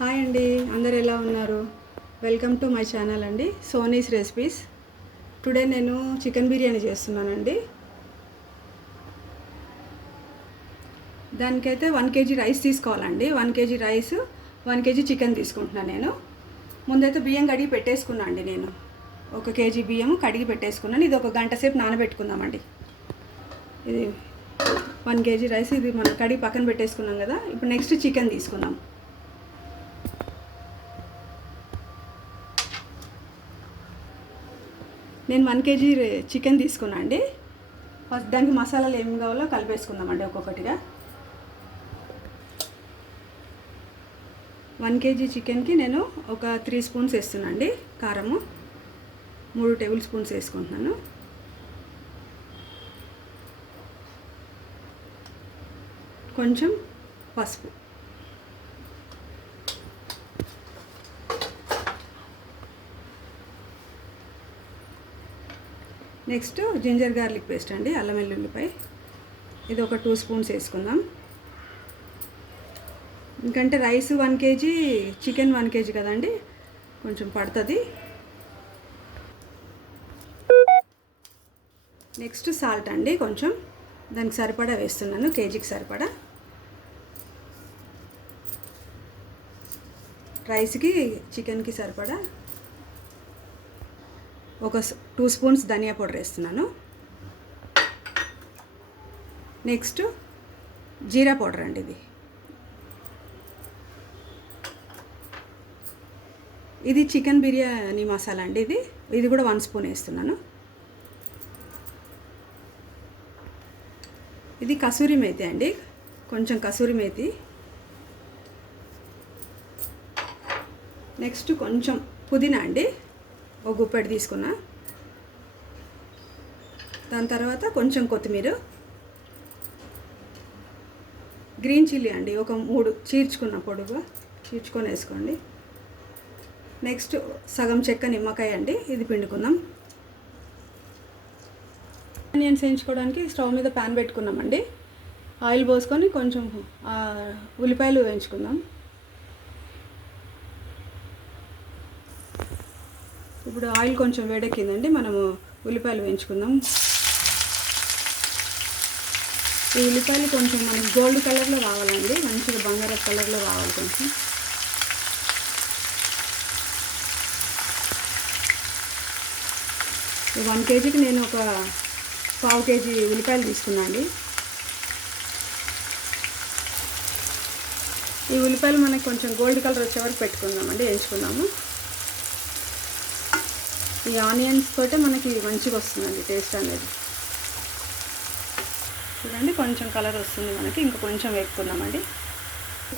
Hi అండి, అందరు ఎలా ఉన్నారు? వెల్కమ్ టు మై ఛానల్ అండి, సోనీస్ రెసిపీస్. టుడే నేను చికెన్ బిర్యానీ చేస్తున్నానండి. దానికైతే 1 kg రైస్ తీసుకోవాలండి. 1 kg రైస్, 1 kg చికెన్ తీసుకుంటున్నాను నేను. ముందైతే బియ్యం కడిగి పెట్టేసుకున్నాను అండి. నేను 1 kg బియ్యం కడిగి పెట్టేసుకున్నాను. ఇది ఒక గంట సేపు నానబెట్టుకుందామండి. ఇది 1 kg రైస్, ఇది మనం కడిగి పక్కన పెట్టేసుకున్నాం కదా. ఇప్పుడు నెక్స్ట్ చికెన్ తీసుకుందాం. నేను 1 kg చికెన్ తీసుకున్నా అండి. ఫస్ట్ దానికి మసాలాలు ఏం కావాలో కలిపేసుకుందామండి ఒక్కొక్కటిగా. 1 kg చికెన్కి నేను ఒక 3 స్పూన్స్ వేస్తున్నా అండి. కారము 3 టేబుల్ స్పూన్స్ వేసుకుంటున్నాను. కొంచెం పసుపు, నెక్స్ట్ జింజర్ గార్లిక్ పేస్ట్ అండి, అల్లం వెల్లుల్లిపాయ. ఇది ఒక 2 స్పూన్స్ వేసుకుందాం. ఎందుకంటే రైస్ 1 kg, చికెన్ 1 kg కదండి, కొంచెం పడుతుంది. నెక్స్ట్ సాల్ట్ అండి, కొంచెం దానికి సరిపడా వేస్తున్నాను, కేజీకి సరిపడా. రైస్కి చికెన్కి సరిపడా ఒక 2 స్పూన్స్ ధనియా పౌడర్ వేస్తున్నాను. నెక్స్ట్ జీరా పౌడర్ అండి, ఇది చికెన్ బిర్యానీ మసాలా అండి. ఇది కూడా 1 స్పూన్ వేస్తున్నాను. ఇది కసూరి మేతి అండి, కొంచెం కసూరి మేతి. నెక్స్ట్ కొంచెం పుదీనా అండి, ఒక గుప్పెడు తీసుకున్నా. దాని తర్వాత కొంచెం కొత్తిమీర, గ్రీన్ చిల్లీ అండి ఒక 3 చీర్చుకున్న, పొడుగా చీర్చుకొని వేసుకోండి. నెక్స్ట్ సగం చెక్క నిమ్మకాయ అండి, ఇది పిండుకుందాం. ఆనియన్స్ వేయించుకోవడానికి స్టవ్ మీద ప్యాన్ పెట్టుకున్నామండి. ఆయిల్ పోసుకొని కొంచెం ఉల్లిపాయలు వేయించుకుందాం. ఇప్పుడు ఆయిల్ కొంచెం వేడెక్కిందండి, మనము ఉల్లిపాయలు వేయించుకుందాం. ఈ ఉల్లిపాయలు కొంచెం మనకి గోల్డ్ కలర్లో రావాలండి, మంచిగా బంగారు కలర్లో రావాలి కొంచెం. ఈ 1 kgకి నేను ఒక 1/2 kg ఉల్లిపాయలు తీసుకున్నాను అండి. ఈ ఉల్లిపాయలు మనకి కొంచెం గోల్డ్ కలర్ వచ్చే వరకు పెట్టుకుందామండి, వేయించుకుందాము. ఈ ఆనియన్స్ తోటే మనకి మంచిగా వస్తుందండి టేస్ట్ అనేది. చూడండి, కొంచెం కలర్ వస్తుంది మనకి, ఇంకా కొంచెం వేపుకుందామండి.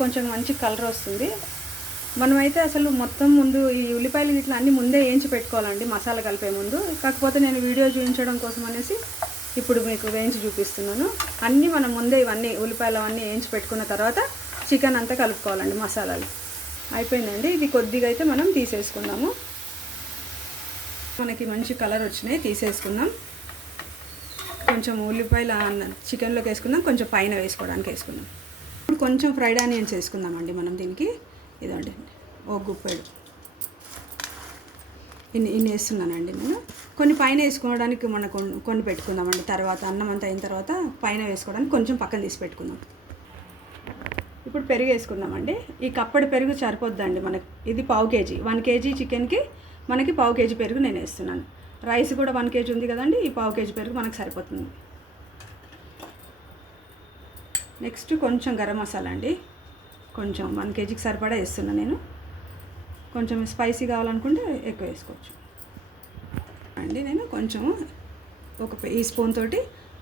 కొంచెం మంచి కలర్ వస్తుంది. మనమైతే అసలు మొత్తం ముందు ఈ ఉల్లిపాయలు ఇట్లా అన్నీ ముందే వేయించి పెట్టుకోవాలండి, మసాలా కలిపే ముందు. కాకపోతే నేను వీడియో చూపించడం కోసం అనేసి ఇప్పుడు మీకు వేయించి చూపిస్తున్నాను. అన్నీ మనం ముందే ఇవన్నీ ఉల్లిపాయలు అవన్నీ వేయించి పెట్టుకున్న తర్వాత చికెన్ అంతా కలుపుకోవాలండి, మసాలాలు. అయిపోయిందండి. ఇది కొద్దిగా అయితే మనం తీసేసుకుందాము. మనకి మంచి కలర్ వచ్చినాయి, తీసేసుకుందాం. కొంచెం ఉల్లిపాయలు చికెన్లోకి వేసుకుందాం, కొంచెం పైన వేసుకోవడానికి వేసుకుందాం. ఇప్పుడు కొంచెం ఫ్రైడ్ ఆనియన్స్ వేసుకుందామండి మనం దీనికి. ఇదండి ఒక గుప్పెడు, ఇన్ని వేస్తున్నానండి నేను. కొన్ని పైన వేసుకోవడానికి మనకు కొన్ని పెట్టుకుందామండి. తర్వాత అన్నం అంతా అయిన తర్వాత పైన వేసుకోవడానికి కొంచెం పక్కన తీసి పెట్టుకుందాం. ఇప్పుడు పెరుగు వేసుకుందామండి. ఈ కప్పడి పెరుగు సరిపోద్దండి మనకి. ఇది 1/2 kg, 1 kg చికెన్కి మనకి 1/2 kg పెరుగు నేను వేస్తున్నాను. రైస్ కూడా 1 kg ఉంది కదండి, ఈ 1/2 kg పెరుగు మనకు సరిపోతుంది. నెక్స్ట్ కొంచెం గరం మసాలా అండి, కొంచెం 1 kgకి సరిపడా వేస్తున్నాను నేను. కొంచెం స్పైసీ కావాలనుకుంటే ఎక్కువ వేసుకోవచ్చు అండి. నేను కొంచెం ఈ స్పూన్ తోటి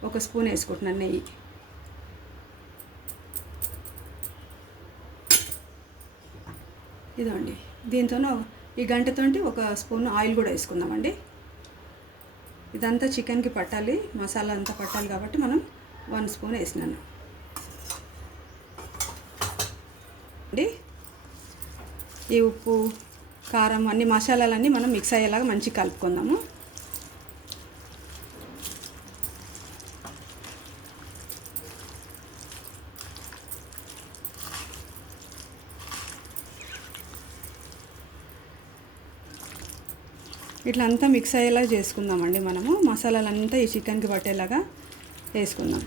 1 స్పూన్ వేసుకుంటున్నాను నెయ్యి. ఇదండి, దీంతోనూ ఈ గంటతోటి 1 స్పూన్ ఆయిల్ కూడా వేసుకుందామండి. ఇదంతా చికెన్కి పట్టాలి, మసాలా అంతా పట్టాలి కాబట్టి మనం 1 స్పూన్ వేసినాను అండి. ఈ ఉప్పు, కారం అన్ని మసాలాలన్నీ మనం మిక్స్ అయ్యేలాగా మంచిగా కలుపుకుందాము. ఇట్లా అంతా మిక్స్ అయ్యేలా చేసుకుందామండి. మనము మసాలాలంతా ఈ చికెన్కి పట్టేలాగా వేసుకుందాం.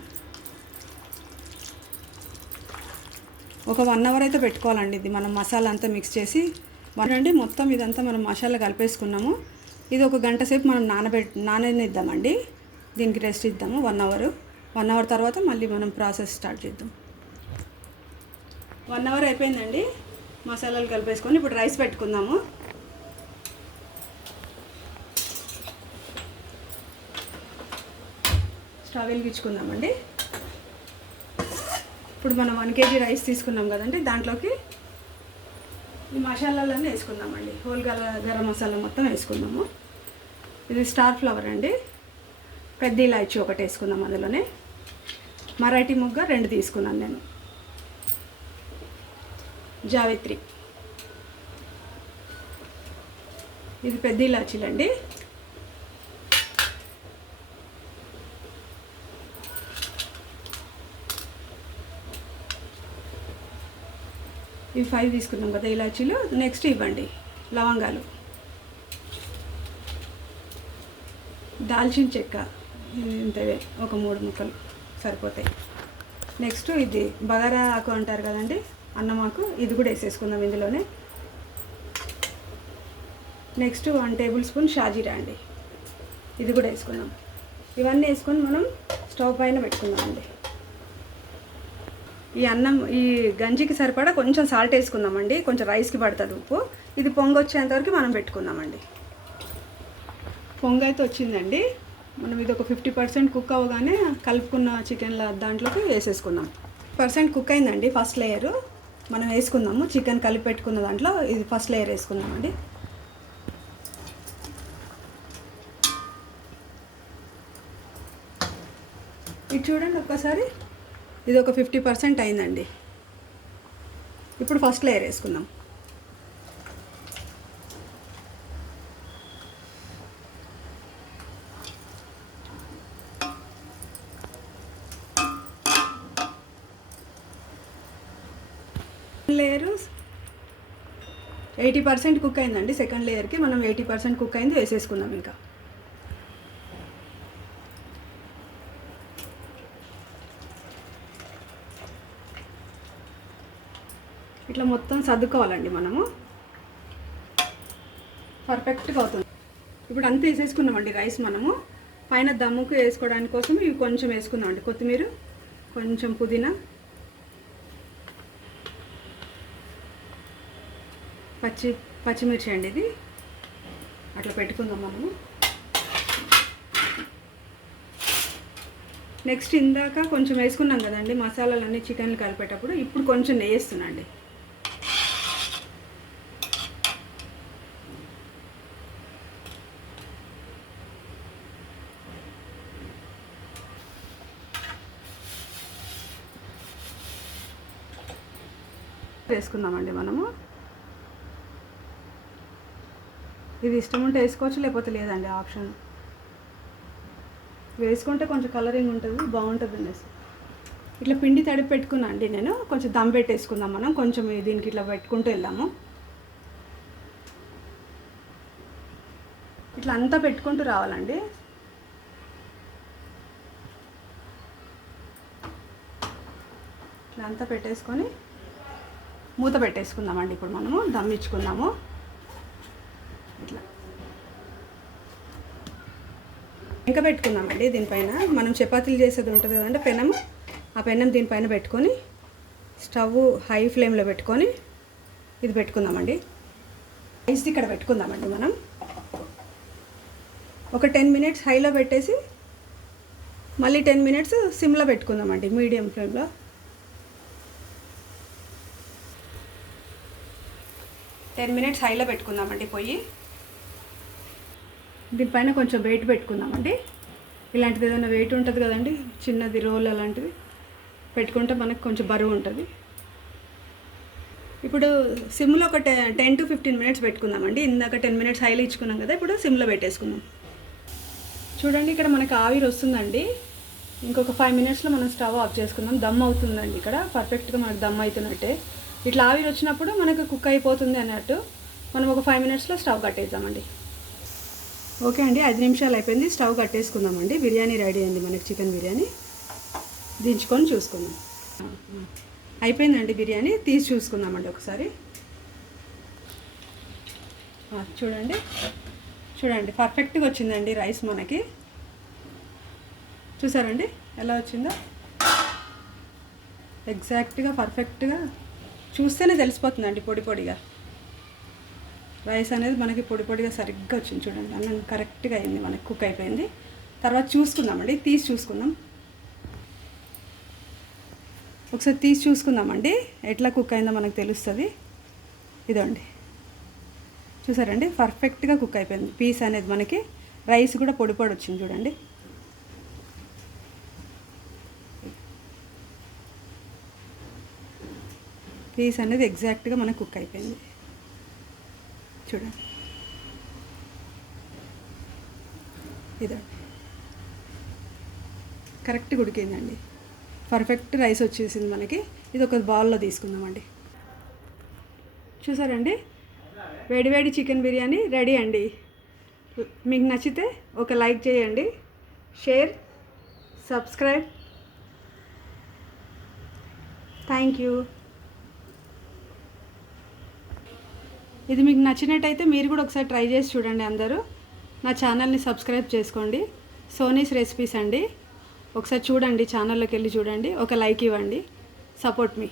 ఒక 1 అవర్ అయితే పెట్టుకోవాలండి. ఇది మనం మసాలా అంతా మిక్స్ చేసి అండి మొత్తం ఇదంతా మనం మసాలా కలిపేసుకున్నాము. ఇది ఒక గంట సేపు మనం నాననిద్దామండి. దీనికి రెస్ట్ ఇద్దాము 1 అవర్. 1 అవర్ తర్వాత మళ్ళీ మనం ప్రాసెస్ స్టార్ట్ చేద్దాం. 1 అవర్ అయిపోయిందండి. మసాలాలు కలిపేసుకొని ఇప్పుడు రైస్ పెట్టుకుందాము. స్టవ్ వెలిగించుకుందామండి. ఇప్పుడు మనం 1 kg రైస్ తీసుకున్నాం కదండి, దాంట్లోకి ఈ మసాలాలన్నీ వేసుకుందామండి. హోల్ గరం మసాలా మొత్తం వేసుకుందాము. ఇది స్టార్ ఫ్లవర్ అండి. పెద్ద ఇలాచి ఒకటి వేసుకుందాం. అందులోనే మరాఠీ మొగ్గ 2 తీసుకున్నాను నేను. జావిత్రి, ఇది పెద్ద ఇలాచీలండి. ఇవి 5 తీసుకున్నాం కదా ఇలాచీలు. నెక్స్ట్ ఇవ్వండి లవంగాలు, దాల్చిన చెక్క ఇంతవే ఒక 3 ముక్కలు సరిపోతాయి. నెక్స్ట్ ఇది బగారా ఆకు అంటారు కదండి, అన్నమాకు, ఇది కూడా వేసేసుకుందాం ఇందులోనే. నెక్స్ట్ 1 టేబుల్ స్పూన్ షాజీరా అండి, ఇది కూడా వేసుకుందాం. ఇవన్నీ వేసుకొని మనం స్టవ్ పైన పెట్టుకుందామండి. ఈ అన్నం ఈ గంజికి సరిపడా కొంచెం సాల్ట్ వేసుకుందామండి. కొంచెం రైస్కి పడుతుంది ఉప్పు. ఇది పొంగు వచ్చేంతవరకు మనం పెట్టుకుందామండి. పొంగు అయితే వచ్చిందండి. మనం ఇది ఒక 50% కుక్ అవ్వగానే కలుపుకున్న చికెన్ల దాంట్లోకి వేసేసుకుందాం. 50% కుక్ అయిందండి ఫస్ట్ లేయరు. మనం వేసుకుందాము చికెన్ కలిపి పెట్టుకున్న దాంట్లో. ఇది ఫస్ట్ లేయర్ వేసుకుందామండి. ఇది చూడండి ఒక్కసారి, ఇది ఒక 50% అయిందండి. ఇప్పుడు ఫస్ట్ లేయర్ వేసుకుందాం. లేయరు 80% కుక్ అయిందండి. సెకండ్ లేయర్కి మనం 80% కుక్ అయింది వేసేసుకుందాం. ఇంకా ఇట్లా మొత్తం సర్దుకోవాలండి. మనము పర్ఫెక్ట్గా అవుతుంది. ఇప్పుడు అంతా వేసేసుకున్నామండి రైస్. మనము పైన దమ్ముకు వేసుకోవడానికి కోసం ఇవి కొంచెం వేసుకుందామండి. కొత్తిమీర, కొంచెం పుదీనా, పచ్చిమిర్చి అండి. ఇది అట్లా పెట్టుకుందాం మనము. నెక్స్ట్ ఇందాక కొంచెం వేసుకున్నాం కదండి మసాలాలన్నీ చికెన్లు కలిపేటప్పుడు. ఇప్పుడు కొంచెం నెయ్యి వేస్తున్నాండి. వేసుకుందామండి మనము. ఇది ఇష్టం ఉంటే వేసుకోవచ్చు, లేకపోతే లేదండి, ఆప్షన్. వేసుకుంటే కొంచెం కలరింగ్ ఉంటుంది, బాగుంటుంది అనేసి. ఇట్లా పిండి తడిపి పెట్టుకున్నా అండి నేను. కొంచెం దమ్ పెట్టేసుకుందాం మనం. కొంచెం దీనికి ఇట్లా పెట్టుకుంటూ వెళ్దాము. ఇట్లా అంతా పెట్టుకుంటూ రావాలండి. ఇట్లా అంతా పెట్టేసుకొని మూత పెట్టేసుకుందామండి. ఇప్పుడు మనము దమ్ ఇచ్చుకుందాము. ఇట్లా ఇంకా పెట్టుకుందామండి. దీనిపైన మనం చపాతీలు చేసేది ఉంటుంది కదండి పెనము, ఆ పెనం దీనిపైన పెట్టుకొని స్టవ్ హై ఫ్లేమ్లో పెట్టుకొని ఇది పెట్టుకుందామండి. రైస్ ఇక్కడ పెట్టుకుందామండి మనం. ఒక 10 మినిట్స్ హైలో పెట్టేసి మళ్ళీ 10 మినిట్స్ సిమ్లో పెట్టుకుందామండి, మీడియం ఫ్లేమ్లో. టెన్ మినిట్స్ హైలో పెట్టుకుందామండి పొయ్యి. దీనిపైన కొంచెం వెయిట్ పెట్టుకుందామండి. ఇలాంటిది ఏదైనా వెయిట్ ఉంటుంది కదండి, చిన్నది రోల్ అలాంటిది పెట్టుకుంటే మనకు కొంచెం బరువు ఉంటుంది. ఇప్పుడు సిమ్లో ఒక 10 to 15 మినిట్స్ పెట్టుకుందామండి. ఇందాక 10 మినిట్స్ హైలో ఇచ్చుకున్నాం కదా, ఇప్పుడు సిమ్లో పెట్టేసుకుందాం. చూడండి ఇక్కడ మనకి ఆవిరి వస్తుందండి. ఇంకొక 5 మినిట్స్లో మనం స్టవ్ ఆఫ్ చేసుకుందాం. దమ్ అవుతుందండి ఇక్కడ, పర్ఫెక్ట్గా మనకు దమ్ అవుతున్నట్టే. ఇట్లా ఆవిరి వచ్చినప్పుడు మనకు కుక్ అయిపోతుంది అన్నట్టు. మనం ఒక 5 మినిట్స్లో స్టవ్ కట్టేద్దామండి. ఓకే అండి, 5 నిమిషాలు అయిపోయింది. స్టవ్ కట్టేసుకుందామండి. బిర్యానీ రెడీ అయింది మనకి, చికెన్ బిర్యానీ. దించుకొని చూసుకుందాం. అయిపోయిందండి బిర్యానీ. తీసి చూసుకుందామండి ఒకసారి. చూడండి చూడండి, పర్ఫెక్ట్గా వచ్చిందండి రైస్ మనకి. చూసారండి ఎలా వచ్చిందో? ఎగ్జాక్ట్గా పర్ఫెక్ట్గా చూస్తేనే తెలిసిపోతుందండి. పొడి పొడిగా రైస్ అనేది మనకి పొడి పొడిగా సరిగ్గా వచ్చింది. చూడండి, అన్నం కరెక్ట్గా అయింది మనకి, కుక్ అయిపోయింది. తర్వాత చూసుకుందామండి, తీసి చూసుకుందాం. ఒకసారి తీసి చూసుకుందామండి ఎట్లా కుక్ అయిందో మనకు తెలుస్తుంది. ఇదండి, చూసారండి పర్ఫెక్ట్గా కుక్ అయిపోయింది పీస్ అనేది మనకి. రైస్ కూడా పొడి పొడి వచ్చింది చూడండి. పీస్ అనేది ఎగ్జాక్ట్గా మనకు కుక్ అయిపోయింది చూడండి. ఇదండి కరెక్ట్గా ఉడికిందండి, పర్ఫెక్ట్ రైస్ వచ్చేసింది మనకి. ఇది ఒక బౌల్లో తీసుకుందామండి. చూసారండి, వేడివేడి చికెన్ బిర్యానీ రెడీ అండి. మీకు నచ్చితే ఒక లైక్ చేయండి, షేర్, సబ్స్క్రైబ్. Thank you. ఇది మీకు నచ్చినట్టయితే మీరు కూడా ఒకసారి ట్రై చేసి చూడండి. అందరూ నా ఛానల్ని సబ్స్క్రైబ్ చేసుకోండి. సోనీస్ రెసిపీస్ అండి. ఒకసారి చూడండి, ఛానల్లోకి వెళ్ళి చూడండి, ఒక లైక్ ఇవ్వండి. సపోర్ట్ మీ.